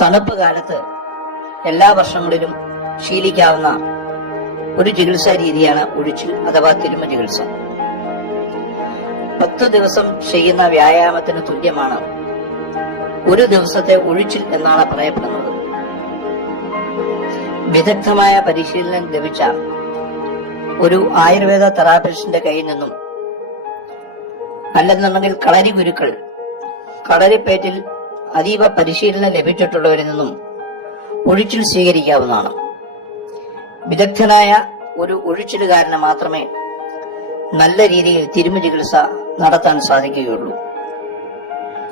തണുപ്പ് കാലത്ത് എല്ലാ വർഷങ്ങളിലും ശീലിക്കാവുന്ന ഒരു ചികിത്സാ രീതിയാണ് ഒഴിച്ചിൽ അഥവാ തിരുമ ചികിത്സ. പത്ത് ദിവസം ചെയ്യുന്ന വ്യായാമത്തിന് തുല്യമാണ് ഒരു ദിവസത്തെ ഒഴിച്ചിൽ എന്നാണ് പറയപ്പെടുന്നത്. വിദഗ്ധമായ പരിശീലനം ലഭിച്ച ഒരു ആയുർവേദ തെറാപ്പിസ്റ്റിന്റെ കയ്യിൽ നിന്നും അല്ലെന്നുണ്ടെങ്കിൽ കളരി ഗുരുക്കൾ കളരിപ്പേറ്റിൽ അതീവ പരിശീലനം ലഭിച്ചിട്ടുള്ളവരിൽ നിന്നും ഒഴിച്ചിൽ സ്വീകരിക്കാവുന്നതാണ്. വിദഗ്ധനായ ഒരു ഒഴിച്ചിലുകാരന് മാത്രമേ നല്ല രീതിയിൽ തിരുമ ചികിത്സ നടത്താൻ സാധിക്കുകയുള്ളൂ.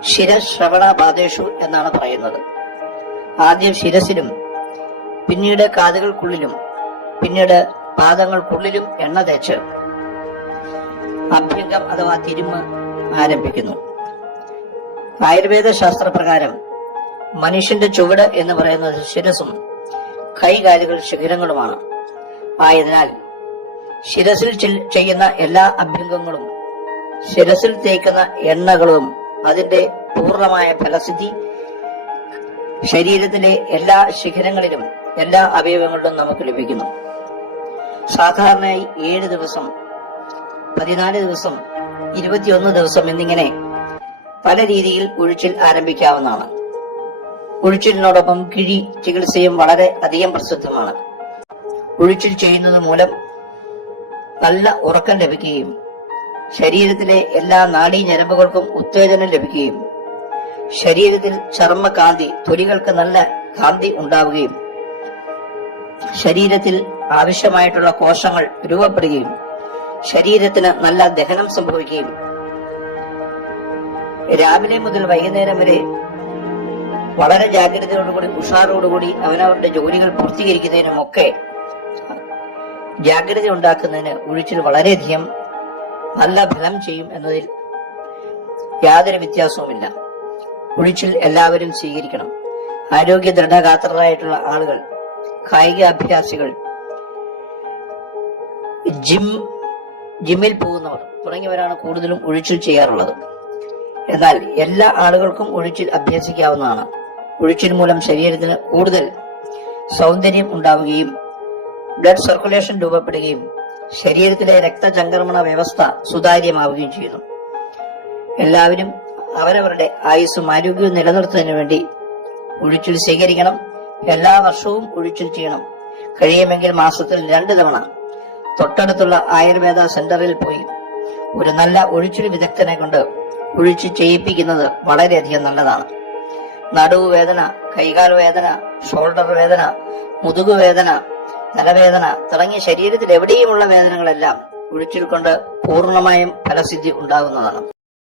ശിരശ്രവണ ബാധേഷു എന്നാണ് പറയുന്നത്. ആദ്യം ശിരസിലും പിന്നീട് കാതുകൾക്കുള്ളിലും പിന്നീട് പാദങ്ങൾക്കുള്ളിലും എണ്ണ തേച്ച് അഭ്യംഗം അഥവാ തിരുമ്മ ആരംഭിക്കുന്നു. ആയുർവേദ ശാസ്ത്രപ്രകാരം മനുഷ്യന്റെ ചുവട് എന്ന് പറയുന്നത് ശിരസും കൈകാലുകൾ ശിഖരങ്ങളുമാണ്. ആയതിനാൽ ശിരസിൽ ചെയ്യുന്ന എല്ലാ അഭ്യംഗങ്ങളും ശിരസിൽ തേക്കുന്ന എണ്ണകളും അതിന്റെ പൂർണമായ ഫലസിദ്ധി ശരീരത്തിലെ എല്ലാ ശിഖരങ്ങളിലും എല്ലാ അവയവങ്ങളിലും നമുക്ക് ലഭിക്കുന്നു. സാധാരണയായി ഏഴ് ദിവസം പതിനാല് ദിവസം ഇരുപത്തിയൊന്ന് ദിവസം എന്നിങ്ങനെ പല രീതിയിൽ ഉഴിച്ചിൽ ആരംഭിക്കാവുന്നതാണ്. ഒഴിച്ചിലിനോടൊപ്പം കിഴി ചികിത്സയും വളരെ അധികം പ്രസിദ്ധമാണ്. ഉഴിച്ചിൽ ചെയ്യുന്നത് മൂലം നല്ല ഉറക്കം ലഭിക്കുകയും ശരീരത്തിലെ എല്ലാ നാഡീ ഞരമ്പുകൾക്കും ഉത്തേജനം ലഭിക്കുകയും ശരീരത്തിൽ ചർമ്മകാന്തി തൊലികൾക്ക് നല്ല കാന്തി ഉണ്ടാവുകയും ശരീരത്തിൽ ആവശ്യമായിട്ടുള്ള കോശങ്ങൾ രൂപപ്പെടുകയും ശരീരത്തിന് നല്ല ദഹനം സംഭവിക്കുകയും രാവിലെ മുതൽ വൈകുന്നേരം വരെ വളരെ ജാഗ്രതയോടുകൂടി ഉഷാറോടുകൂടി അവനവരുടെ ജോലികൾ പൂർത്തീകരിക്കുന്നതിനുമൊക്കെ ജാഗ്രത ഉണ്ടാക്കുന്നതിന് ഒഴിച്ചിൽ വളരെയധികം നല്ല ഫലം ചെയ്യും എന്നതിൽ യാതൊരു വ്യത്യാസവുമില്ല. ഒഴിച്ചിൽ എല്ലാവരും സ്വീകരിക്കണം. ആരോഗ്യ ദൃഢഗാത്രരായിട്ടുള്ള ആളുകൾ കായിക അഭ്യാസികൾ ജിം ജിമ്മിൽ പോകുന്നവർ തുടങ്ങിയവരാണ് കൂടുതലും ഒഴിച്ചിൽ ചെയ്യാറുള്ളത്. എന്നാൽ എല്ലാ ആളുകൾക്കും ഒഴിച്ചിൽ അഭ്യസിക്കാവുന്നതാണ്. ഒഴിച്ചിൽ മൂലം ശരീരത്തിന് കൂടുതൽ സൗന്ദര്യം ഉണ്ടാവുകയും ബ്ലഡ് സർക്കുലേഷൻ രൂപപ്പെടുകയും ശരീരത്തിലെ രക്തചംക്രമണ വ്യവസ്ഥ സുതാര്യമാവുകയും ചെയ്യുന്നു. എല്ലാവരും അവരവരുടെ ആയുസ്സും ആരോഗ്യവും നിലനിർത്തുന്നതിന് വേണ്ടി ഒഴിച്ചിൽ സ്വീകരിക്കണം എല്ലാ വർഷവും ഒഴിച്ചിൽ ചെയ്യണം. കഴിയുമെങ്കിൽ മാസത്തിൽ രണ്ട് തവണ. തൊട്ടടുത്തുള്ള ആയുർവേദ സെന്ററിൽ പോയി ഒരു നല്ല ഒഴിച്ചിൽ വിദഗ്ധനെ കൊണ്ട് ഒഴിച്ച് ചെയ്യിപ്പിക്കുന്നത് വളരെയധികം നല്ലതാണ്. നടുവ് വേദന കൈകാൽ വേദന ഷോൾഡർ വേദന മുതുകു വേദന തലവേദന തുടങ്ങിയ ശരീരത്തിൽ എവിടെയുമുള്ള വേദനകളെല്ലാം ഒഴിച്ചിൽ കൊണ്ട് പൂർണമായും ഫലസിദ്ധി ഉണ്ടാകുന്നതാണ്.